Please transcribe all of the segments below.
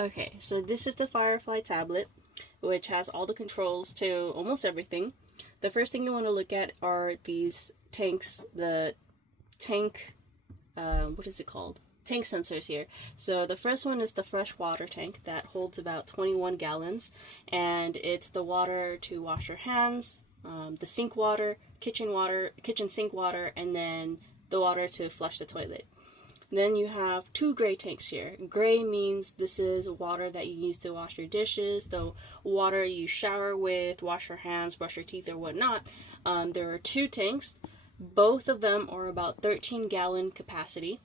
Okay, so this is the Firefly tablet, which has all the controls to almost everything. The first thing you want to look at are these tanks, the tank, what is it called? Tank sensors here. So the first one is the fresh water tank that holds about 21 gallons, and it's the water to wash your hands, the sink water, kitchen sink water, and then the water to flush the toilet. Then you have two gray tanks here. Gray means this is water that you use to wash your dishes, the water you shower with, wash your hands, brush your teeth, or whatnot. There are two tanks. Both of them are about 13-gallon capacity.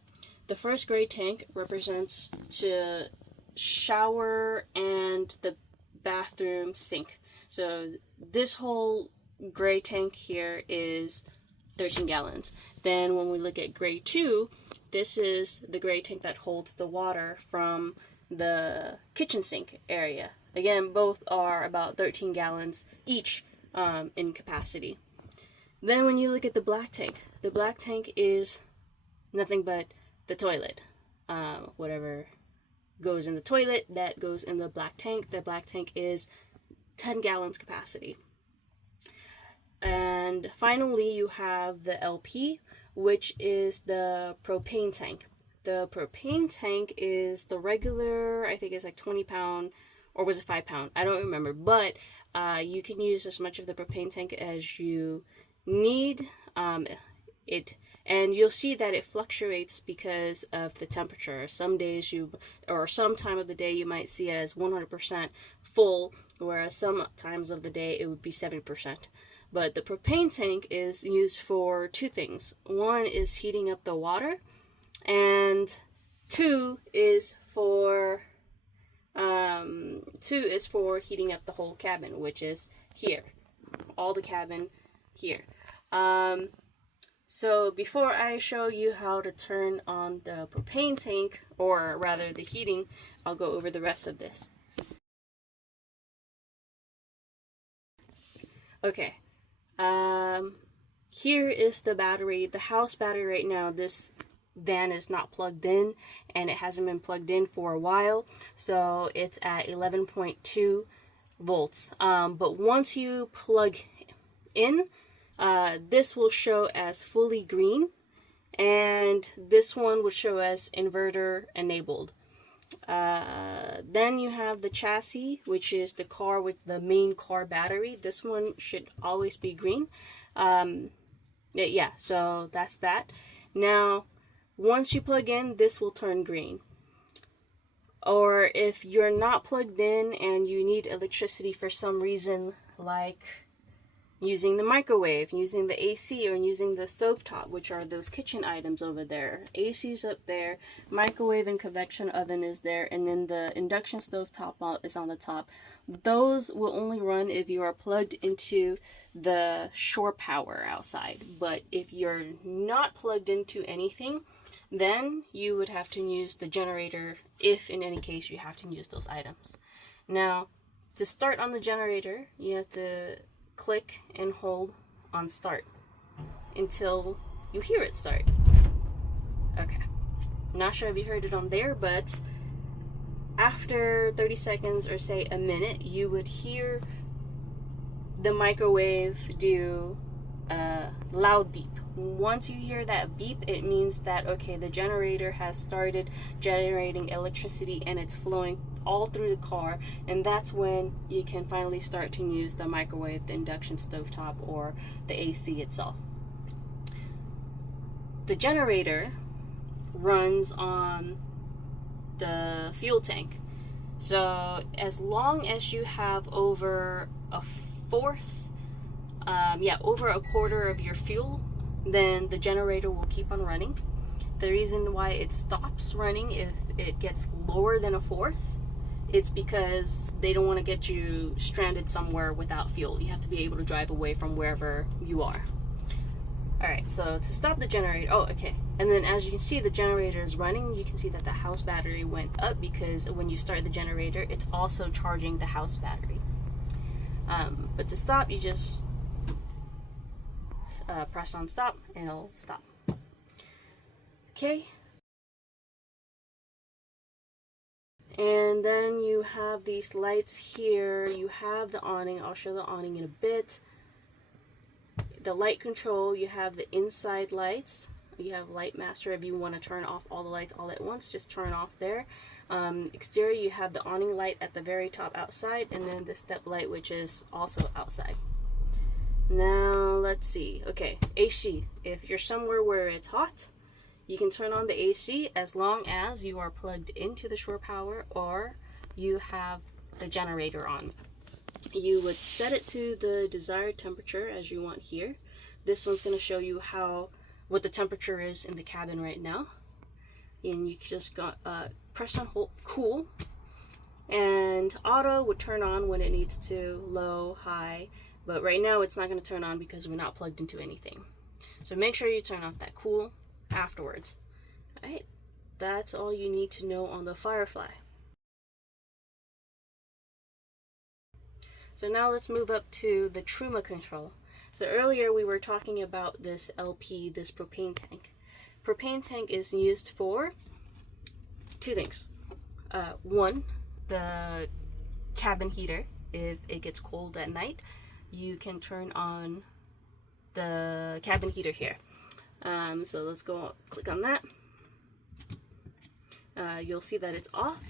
The first gray tank represents the shower and the bathroom sink. So this whole gray tank here is 13 gallons. Then when we look at gray 2, this is the gray tank that holds the water from the kitchen sink area. Again, both are about 13 gallons each in capacity. Then when you look at the black tank is nothing but the toilet. Whatever goes in the toilet, that goes in the black tank. The black tank is 10 gallons capacity. And finally, you have the LP, which is the propane tank. The propane tank is the regular, I think it's like 20 pound, or was it 5 pound? I don't remember, but you can use as much of the propane tank as you need. And you'll see that it fluctuates because of the temperature. Some days or some time of the day you might see it as 100% full, whereas some times of the day it would be 70%. But the propane tank is used for two things. One is heating up the water, and two is for heating up the whole cabin, which is here, all the cabin here. So before I show you how to turn on the propane tank, or rather the heating, I'll go over the rest of this. Okay. Here is the battery, the house battery right now. This van is not plugged in, and it hasn't been plugged in for a while, so it's at 11.2 volts. But once you plug in, this will show as fully green, and this one will show as inverter enabled. Then you have the chassis, which is the car with the main car battery. This one should always be green. Yeah, so that's that. Now, once you plug in, this will turn green. Or if you're not plugged in and you need electricity for some reason, like using the microwave, using the AC, or using the stovetop, which are those kitchen items over there. AC's up there, microwave and convection oven is there, and then the induction stovetop is on the top. Those will only run if you are plugged into the shore power outside. But if you're not plugged into anything, then you would have to use the generator if in any case you have to use those items. Now, to start on the generator, you have to click and hold on start until you hear it start. Okay, not sure if you heard it on there, but after 30 seconds or say a minute, you would hear the microwave do a loud beep. Once you hear that beep, it means that, okay, the generator has started generating electricity and it's flowing all through the car, and that's when you can finally start to use the microwave, the induction stovetop, or the AC itself. The generator runs on the fuel tank. So as long as you have over a quarter of your fuel, then the generator will keep on running. The reason why it stops running if it gets lower than a fourth, it's because they don't want to get you stranded somewhere without fuel. You have to be able to drive away from wherever you are. Alright, so to stop the generator, and then as you can see, the generator is running. You can see that the house battery went up because when you start the generator, it's also charging the house battery. But to stop, you just press on stop and it'll stop. Okay. And then you have these lights here. You have the awning. I'll show the awning in a bit. The light control, you have the inside lights. You have light master. If you want to turn off all the lights all at once, just turn off there. Exterior, you have the awning light at the very top outside, and then the step light, which is also outside. Now let's see. Okay, AC. If you're somewhere where it's hot, you can turn on the AC as long as you are plugged into the shore power or you have the generator on. You would set it to the desired temperature as you want here. This one's going to show you what the temperature is in the cabin right now. And you just got press on hold cool. And auto would turn on when it needs to, low, high. But right now it's not going to turn on because we're not plugged into anything. So make sure you turn off that cool afterwards. Alright, that's all you need to know on the Firefly. So now let's move up to the Truma control. So earlier we were talking about this LP, this propane tank. Propane tank is used for two things. One, the cabin heater. If it gets cold at night, you can turn on the cabin heater here. So let's go click on that. You'll see that it's off.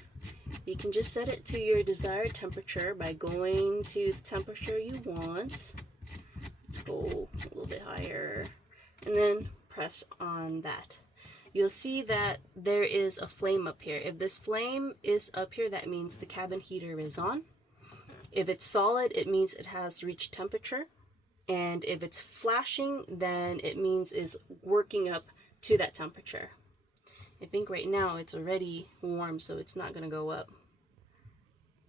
You can just set it to your desired temperature by going to the temperature you want. Let's go a little bit higher and then press on that. You'll see that there is a flame up here. If this flame is up here, that means the cabin heater is on. If it's solid, it means it has reached temperature. And if it's flashing, then it means it's working up to that temperature. I think right now it's already warm, so it's not going to go up.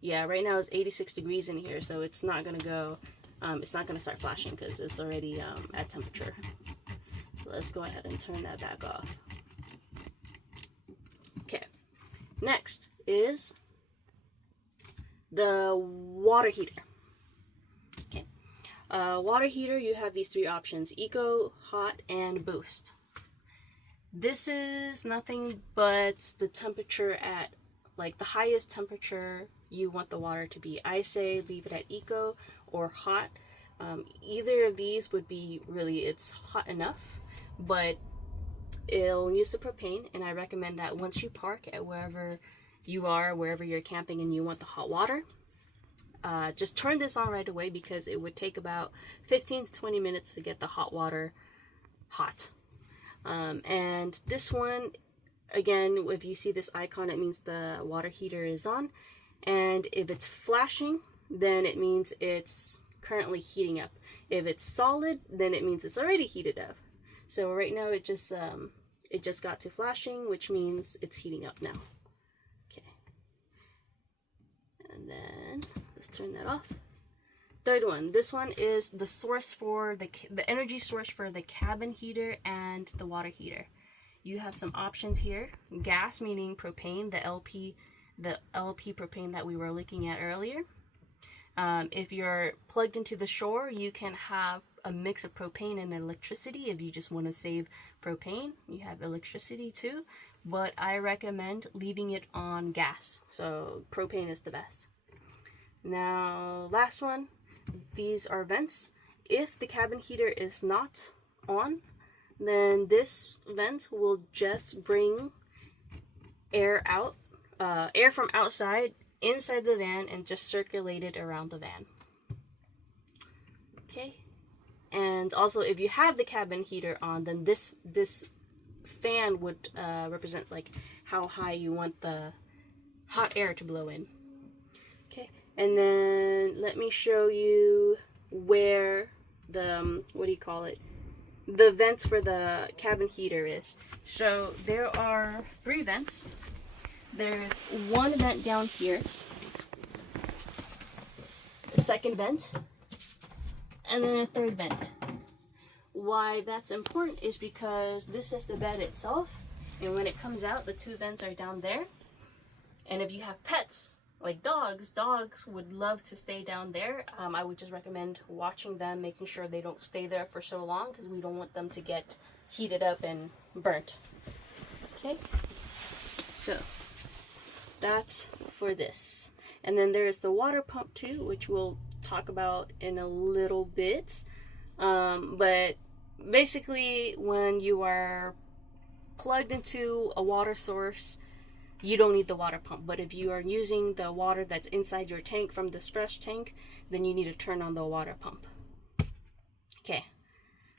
Yeah, right now it's 86 degrees in here, so it's not going to go, it's not going to start flashing because it's already at temperature. So let's go ahead and turn that back off. Okay, next is the water heater. Okay, water heater, you have these three options: Eco, Hot, and Boost. This is nothing but the temperature at, like, the highest temperature you want the water to be. I say leave it at Eco or Hot. Either of these would be really, it's hot enough, but it'll use the propane, and I recommend that once you park at wherever you are, wherever you're camping and you want the hot water, just turn this on right away because it would take about 15 to 20 minutes to get the hot water hot. And this one, again, if you see this icon, it means the water heater is on. And if it's flashing, then it means it's currently heating up. If it's solid, then it means it's already heated up. So right now it just got to flashing, which means it's heating up now. Okay. And then let's turn that off. Third one, this one is the source for the energy source for the cabin heater and the water heater. You have some options here. Gas, meaning propane, the LP propane that we were looking at earlier. If you're plugged into the shore, you can have a mix of propane and electricity. If you just want to save propane, you have electricity too, but I recommend leaving it on gas. So propane is the best. Now, last one. These are vents. If the cabin heater is not on, then this vent will just bring air out, air from outside inside the van and just circulate it around the van. Okay. And also, if you have the cabin heater on, then this fan would represent like how high you want the hot air to blow in. Okay. And then let me show you where the, the vents for the cabin heater is. So there are 3 vents. There's one vent down here, a second vent, and then a third vent. Why that's important is because this is the bed itself, and when it comes out, the 2 vents are down there. And if you have pets, like dogs would love to stay down there. I would just recommend watching them, making sure they don't stay there for so long because we don't want them to get heated up and burnt. Okay, so that's for this. And then there is the water pump too, which we'll talk about in a little bit. But basically, when you are plugged into a water source, you don't need the water pump. But if you are using the water that's inside your tank from this fresh tank, then you need to turn on the water pump. Okay,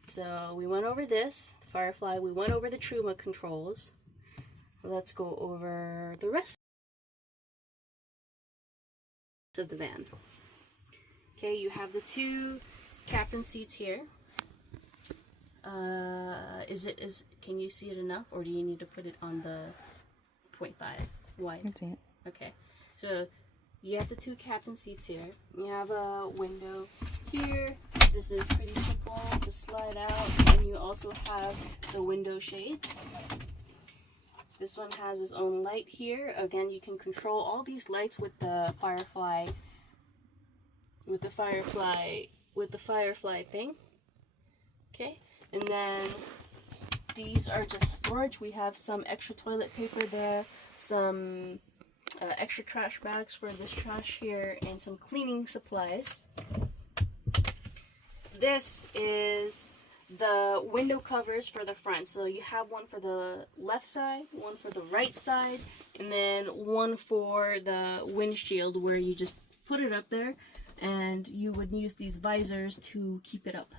so we went over this, the Firefly, we went over the Truma controls. Let's go over the rest of the van. Okay, you have the two captain seats here. Can you see it enough, or do you need to put it on the 0.5 wide? I can see it. Okay, so you have the two captain seats here. You have a window here. This is pretty simple to slide out, and you also have the window shades. This one has its own light here. Again, you can control all these lights with the Firefly thing. Okay, and then these are just storage. We have some extra toilet paper there, some extra trash bags for this trash here, and some cleaning supplies. This is the window covers for the front. So you have one for the left side, one for the right side, and then one for the windshield where you just put it up there, and you would use these visors to keep it up.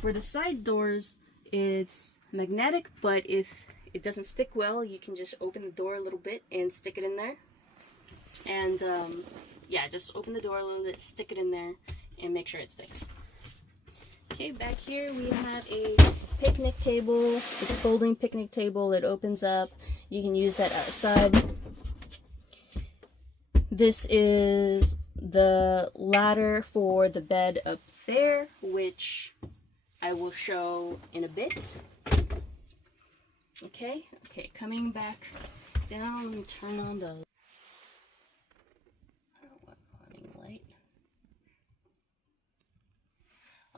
For the side doors, it's magnetic, but if it doesn't stick well, you can just open the door a little bit and stick it in there. And yeah, just open the door a little bit, stick it in there, and make sure it sticks. Okay, back here we have a picnic table. It's a folding picnic table. It opens up. You can use that outside. This is the ladder for the bed up there, which I will show in a bit. Okay, coming back down, let me turn on the awning light.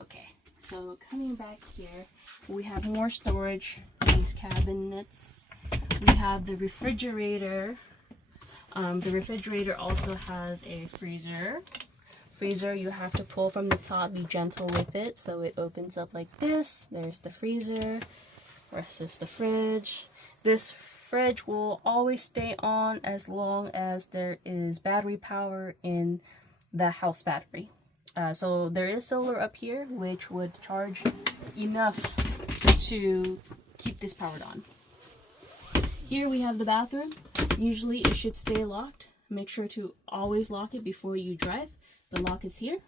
Okay, so coming back here, we have more storage, these cabinets. We have the refrigerator. The refrigerator also has a freezer. You have to pull from the top, be gentle with it, so it opens up like this. There's the freezer. Rest is the fridge. This fridge will always stay on as long as there is battery power in the house battery. So there is solar up here, which would charge enough to keep this powered on. Here we have the bathroom. Usually it should stay locked. Make sure to always lock it before you drive. The lock is here.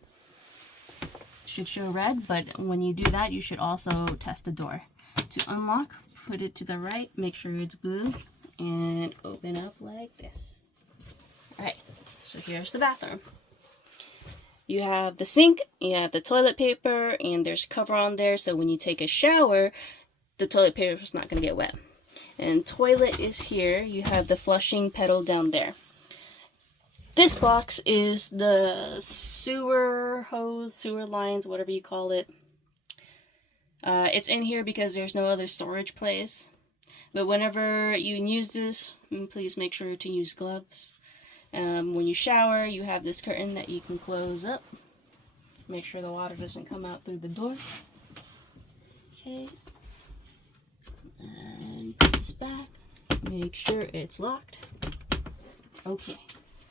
It should show red, but when you do that, you should also test the door. To unlock, put it to the right, make sure it's blue, and open up like this. Alright, so here's the bathroom. You have the sink, you have the toilet paper, and there's a cover on there, so when you take a shower, the toilet paper is not going to get wet. And toilet is here. You have the flushing pedal down there. This box is the sewer hose, sewer lines, whatever you call it. It's in here because there's no other storage place. But whenever you use this, please make sure to use gloves. When you shower, you have this curtain that you can close up. Make sure the water doesn't come out through the door. Okay. And put this back. Make sure it's locked. Okay.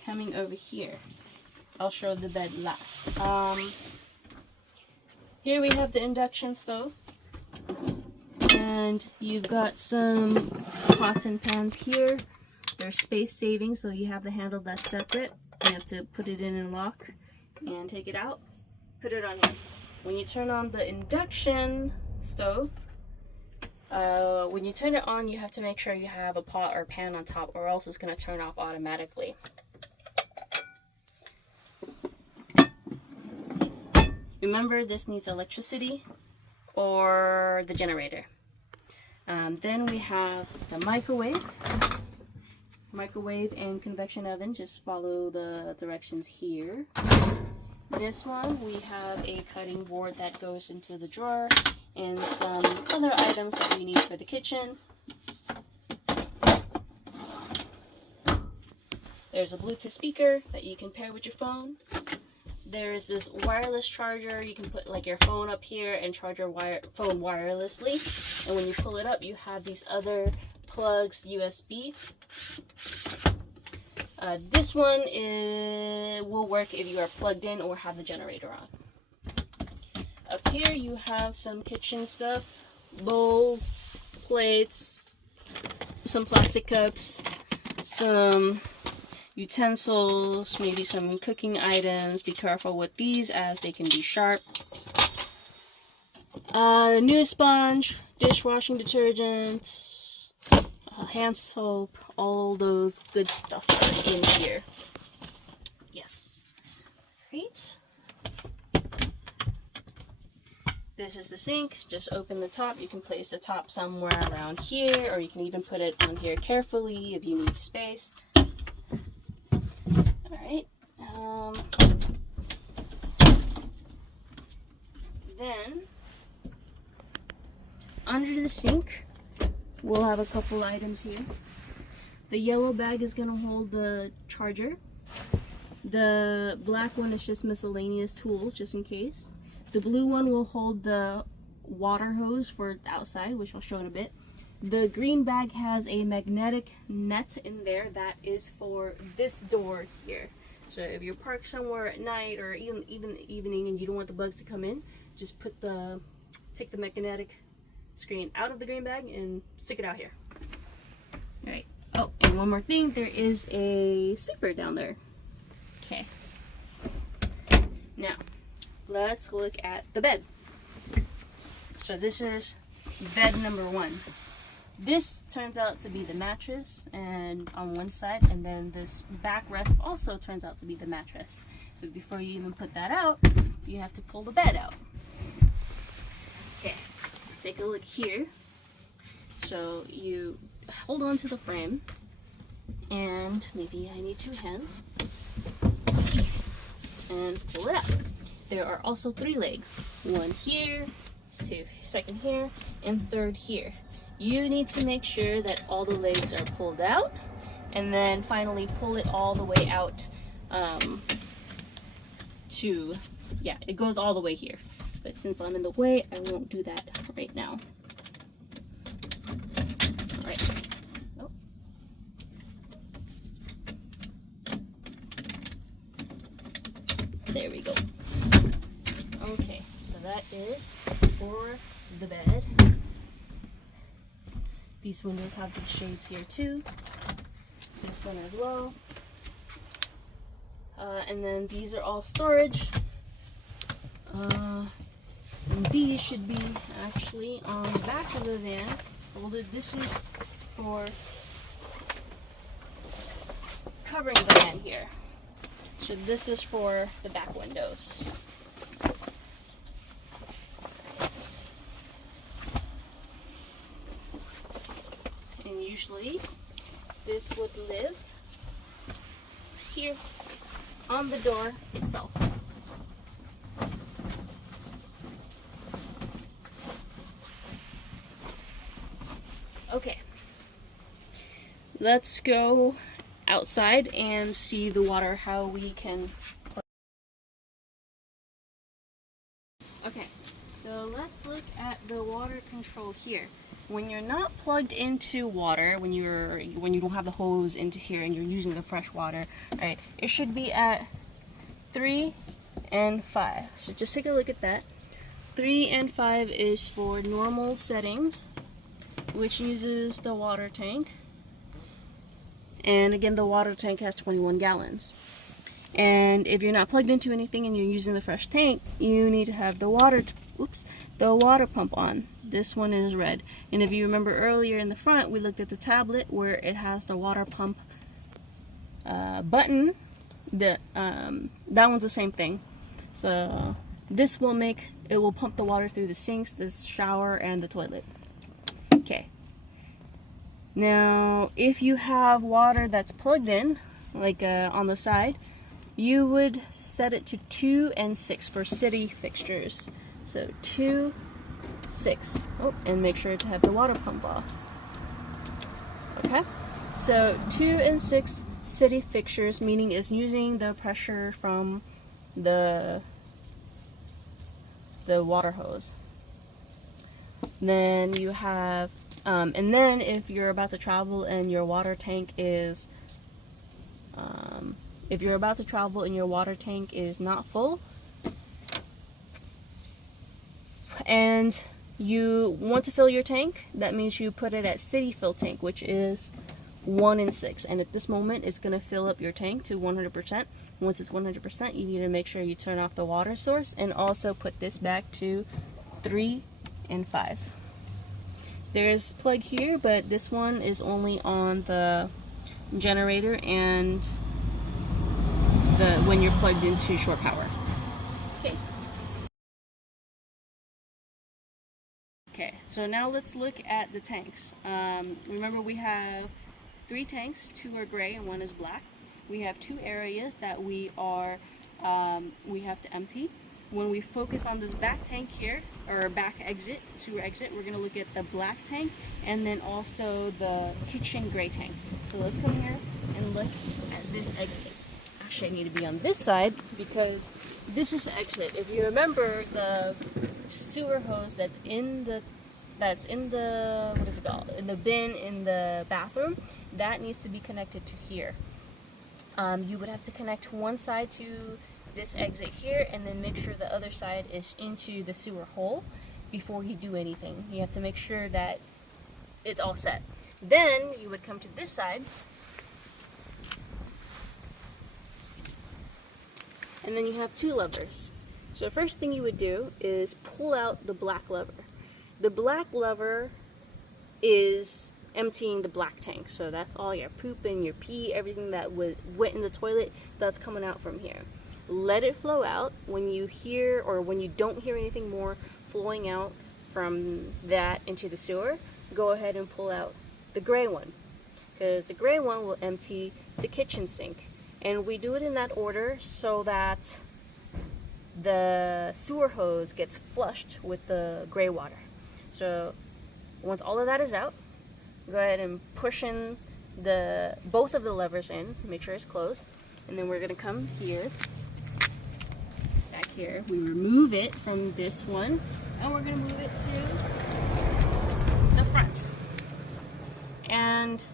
Coming over here. I'll show the bed last. Here we have the induction stove. And you've got some pots and pans here. They're space saving, so you have the handle that's separate. You have to put it in and lock and take it out. Put it on here. When you turn on the induction stove, when you turn it on, you have to make sure you have a pot or pan on top, or else it's going to turn off automatically. Remember, this needs electricity or the generator. Then we have the microwave and convection oven. Just follow the directions here. This one, we have a cutting board that goes into the drawer, and some other items that we need for the kitchen. There's a Bluetooth speaker that you can pair with your phone. There's this wireless charger. You can put like your phone up here and charge your phone wirelessly. And when you pull it up, you have these other plugs, USB. This one will work if you are plugged in or have the generator on. Up here you have some kitchen stuff, bowls, plates, some plastic cups, some utensils, maybe some cooking items. Be careful with these as they can be sharp. New sponge, dishwashing detergent, hand soap, all those good stuff are in here. Yes. Great. This is the sink. Just open the top. You can place the top somewhere around here, or you can even put it on here carefully if you need space. Alright. Then, under the sink, we'll have a couple items here. The yellow bag is going to hold the charger. The black one is just miscellaneous tools, just in case. The blue one will hold the water hose for the outside, which I'll show in a bit. The green bag has a magnetic net in there that is for this door here. So if you're parked somewhere at night or even evening and you don't want the bugs to come in, just take the magnetic screen out of the green bag and stick it out here. Alright. Oh, and one more thing, there is a sweeper down there. Okay. Now, let's look at the bed. So this is bed number 1. This turns out to be the mattress and on one side, and then this backrest also turns out to be the mattress. But before you even put that out, you have to pull the bed out. Okay, take a look here. So you hold on to the frame, and maybe I need 2 hands, and pull it up. There are also 3 legs. 1 here, 2nd here, and 3rd here. You need to make sure that all the legs are pulled out, and then finally pull it all the way out yeah, it goes all the way here. But since I'm in the way, I won't do that right now. Alright. Oh. There we go. Okay, so that is for the bed. These windows have the shades here too. This one as well. And then these are all storage. And these should be actually on the back of the van. This is for covering the van here. So this is for the back windows. And usually this would live here on the door itself. Okay, let's go outside and see the water, how we can. Okay, so let's look at the water control here. When you're not plugged into water, when you don't have the hose into here and you're using the fresh water, right, it should be at 3 and 5. So just take a look at that. 3 and 5 is for normal settings, which uses the water tank. And again, the water tank has 21 gallons. And if you're not plugged into anything and you're using the fresh tank, you need to have the water pump on. This one is red. And if you remember earlier in the front, we looked at the tablet where it has the water pump button. That one's the same thing. So this will pump the water through the sinks, the shower, and the toilet. Okay. Now, if you have water that's plugged in, like on the side, you would set it to 2 and 6 for city fixtures. So 2, 6. Oh, and make sure to have the water pump off. Okay? So 2 and 6 city fixtures, meaning is using the pressure from the water hose. Then you have, and then if you're about to travel and your water tank is, not full, and you want to fill your tank, that means you put it at city fill tank, which is 1 in 6, and at this moment it's going to fill up your tank to 100%. Once it's 100%, you need to make sure you turn off the water source and also put this back to 3 and 5. There's plug here, but this one is only on the generator and when you're plugged into shore power. Okay, so now let's look at the tanks. Remember, we have 3 tanks, 2 are gray and 1 is black. We have 2 areas that we have to empty. When we focus on this back tank here, or back exit, sewer exit, we're going to look at the black tank and then also the kitchen gray tank. So let's come here and look at this exit. Actually, I need to be on this side because this is the exit. If you remember, the sewer hose that's in the what is it called, in the bin in the bathroom, that needs to be connected to here. You would have to connect one side to this exit here and then make sure the other side is into the sewer hole before you do anything. You have to make sure that it's all set. Then you would come to this side and then you have 2 levers. So the first thing you would do is pull out the black lever. The black lever is emptying the black tank. So that's all your poop and your pee, everything that went in the toilet, that's coming out from here. Let it flow out. When you hear, or when you don't hear anything more flowing out from that into the sewer, go ahead and pull out the gray one, because the gray one will empty the kitchen sink. And we do it in that order so that the sewer hose gets flushed with the gray water. So once all of that is out, go ahead and push in both of the levers in, make sure it's closed, and then we're going to come here, back here, we remove it from this one, and we're going to move it to the front. And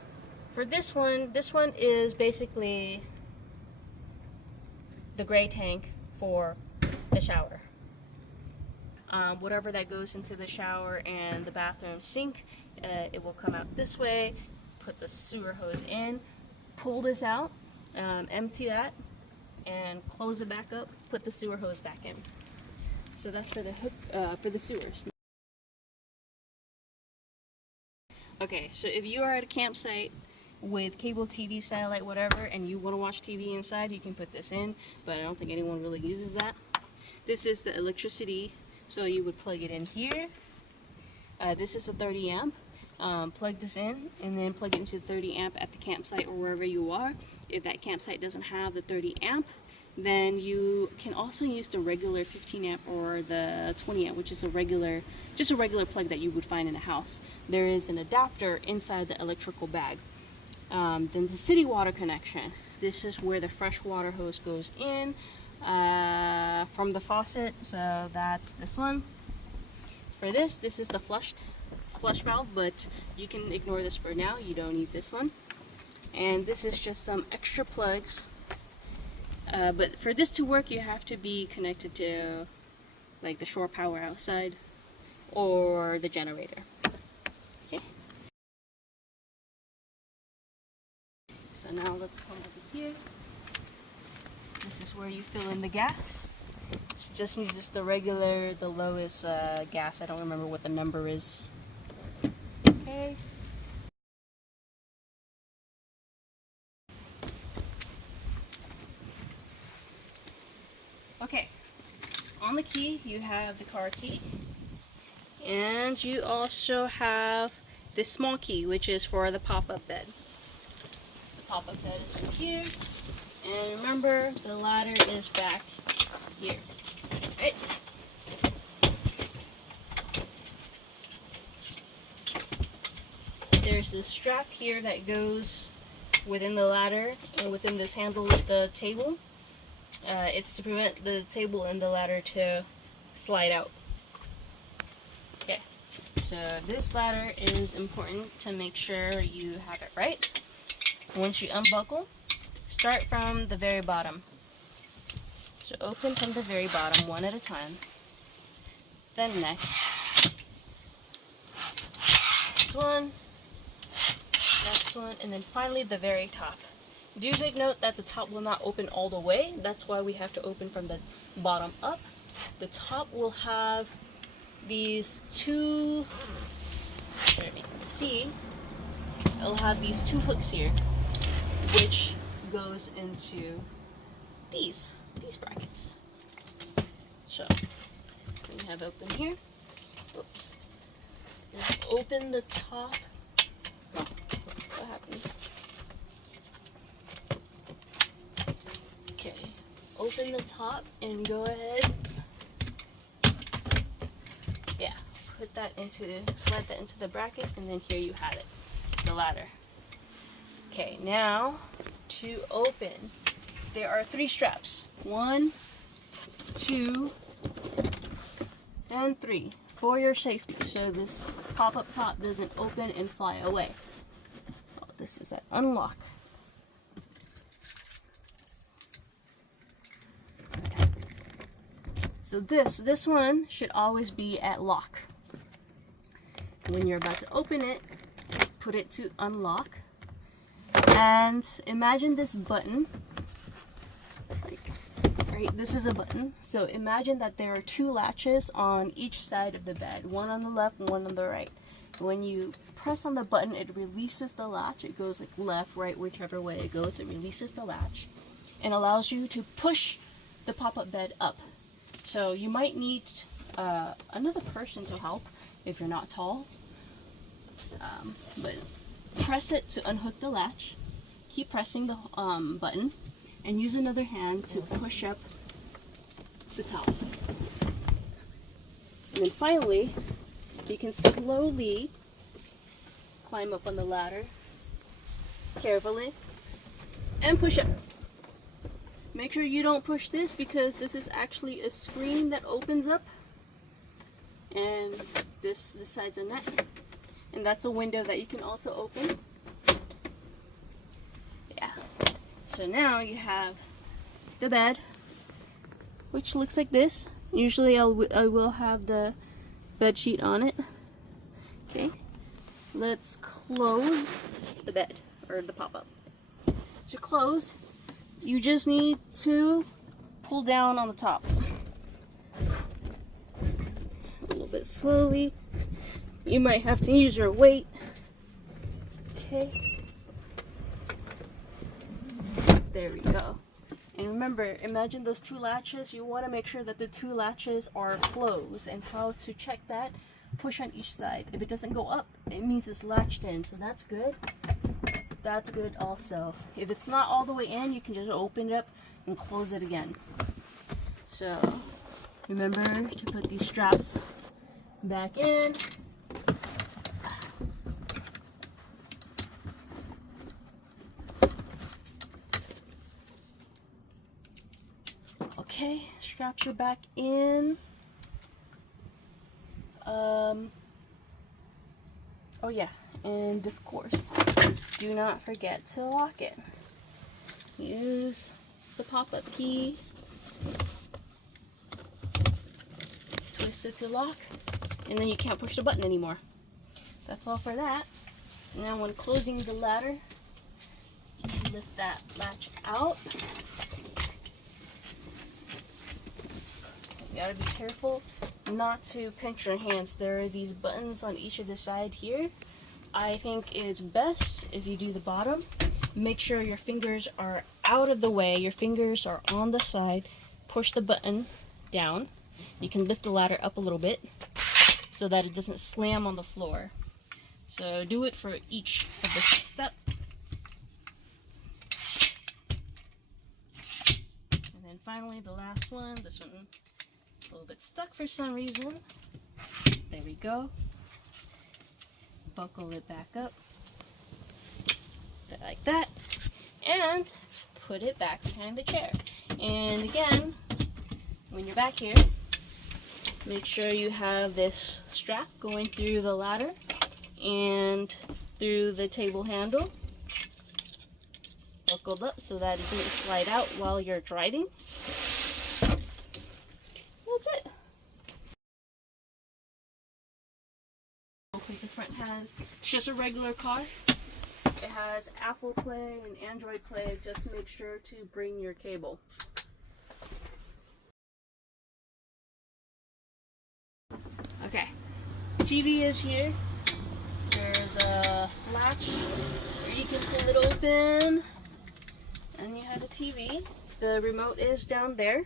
for this one is basically the gray tank for the shower. Whatever that goes into the shower and the bathroom sink, it will come out this way. Put the sewer hose in, pull this out, empty that, and close it back up. Put the sewer hose back in. So that's for the hook for the sewers. Okay, so if you are at a campsite with cable TV, satellite, whatever, and you want to watch TV inside, you can put this in, but I don't think anyone really uses that. This is the electricity, so you would plug it in here. This is a 30 amp. Plug this in and then plug it into the 30 amp at the campsite or wherever you are. If that campsite doesn't have the 30 amp, then you can also use the regular 15 amp or the 20 amp, which is just a regular plug that you would find in a house. There is an adapter inside the electrical bag. Then the city water connection. This is where the fresh water hose goes in from the faucet. So that's this one. For this is the flush valve, but you can ignore this for now. You don't need this one. And this is just some extra plugs. But for this to work, you have to be connected to like the shore power outside or the generator. Okay. So now let's come over here. This is where you fill in the gas. It just uses the lowest gas. I don't remember what the number is. Okay. Okay. On the key, you have the car key. And you also have this small key, which is for the pop-up bed. The pop-up bed is in here. And remember, the ladder is back here. Right? There's this strap here that goes within the ladder and within this handle with the table. It's to prevent the table and the ladder to slide out. Okay, so this ladder is important to make sure you have it right. Once you unbuckle, start from the very bottom. So open from the very bottom one at a time. Then next one, next one, and then finally the very top. Do take note that the top will not open all the way. That's why we have to open from the bottom up. The top will have these two, there you can see, it'll have these two hooks here, which goes into these brackets. So we have open here. Oops. Just open the top. Oh, what happened? Okay, open the top and go ahead. Yeah, slide that into the bracket, and then here you have it, the ladder. Okay, now to open, there are 3 straps. 1, 2, and 3 for your safety, so this pop-up top doesn't open and fly away. Oh, this is an unlock. Okay. So this one should always be at lock. When you're about to open it, put it to unlock, and imagine this button. This is a button. So imagine that there are 2 latches on each side of the bed, one on the left, one on the right. When you press on the button, it releases the latch. It goes like left, right, whichever way it goes. It releases the latch and allows you to push the pop-up bed up. So you might need another person to help if you're not tall. But press it to unhook the latch. Keep pressing the button, and use another hand to push up the top. And then finally, you can slowly climb up on the ladder, carefully, and push up. Make sure you don't push this, because this is actually a screen that opens up, and this side's a net, and that's a window that you can also open. So now you have the bed, which looks like this. Usually I will have the bed sheet on it. Okay, let's close the bed, or the pop-up. To close, you just need to pull down on the top. A little bit slowly. You might have to use your weight. Okay. There we go. And remember, imagine those 2 latches. You want to make sure that the 2 latches are closed. And how to check that? Push on each side. If it doesn't go up, it means it's latched in. So that's good. That's good also. If it's not all the way in, you can just open it up and close it again. So remember to put these straps back in. Okay, straps are back in. Oh yeah, and of course, do not forget to lock it. Use the pop-up key. Twist it to lock, and then you can't push the button anymore. That's all for that. Now when closing the ladder, you lift that latch out. You gotta be careful not to pinch your hands. There are these buttons on each of the side here. I think it's best if you do the bottom. Make sure your fingers are out of the way. Your fingers are on the side. Push the button down. You can lift the ladder up a little bit so that it doesn't slam on the floor. So do it for each of the step. And then finally the last one. This one a little bit stuck for some reason. There we go. Buckle it back up like that. and put it back behind the chair. And again, when you're back here, make sure you have this strap going through the ladder and through the table handle, buckled up so that it doesn't slide out while you're driving. That's it. Okay, the front has just a regular car. It has Apple Play and Android Play. Just make sure to bring your cable. Okay, TV is here. There's a latch where you can pull it open and you have a TV. The remote is down there.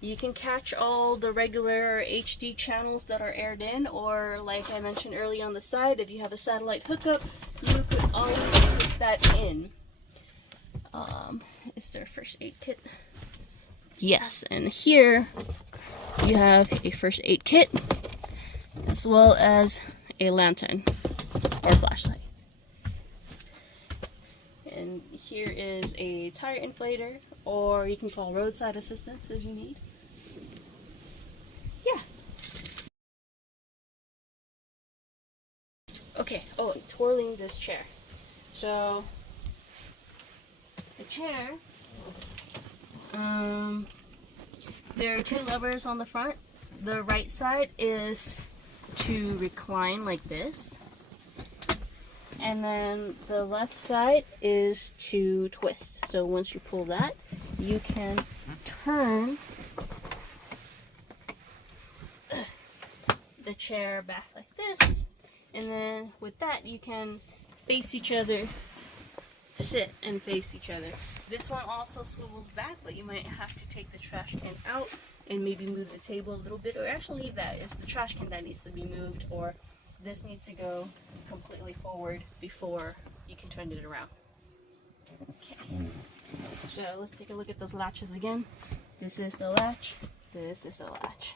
You can catch all the regular HD channels that are aired in, or like I mentioned earlier on the side, if you have a satellite hookup, you could always put that in. Is there a first aid kit? Yes, and here you have a first aid kit as well as a lantern or flashlight. And here is a tire inflator, or you can call roadside assistance if you need. Yeah. Okay, oh, I'm twirling this chair. So, the chair, there are two levers on the front. The right side is to recline like this. And then the left side is to twist. So once you pull that, you can turn the chair back like this. And then with that, you can face each other, sit and face each other. This one also swivels back, but you might have to take the trash can out and maybe move the table a little bit, or actually leave that. It's the trash can that needs to be moved, or this needs to go completely forward before you can turn it around. Okay, so let's take a look at those latches again. This is the latch, this is the latch.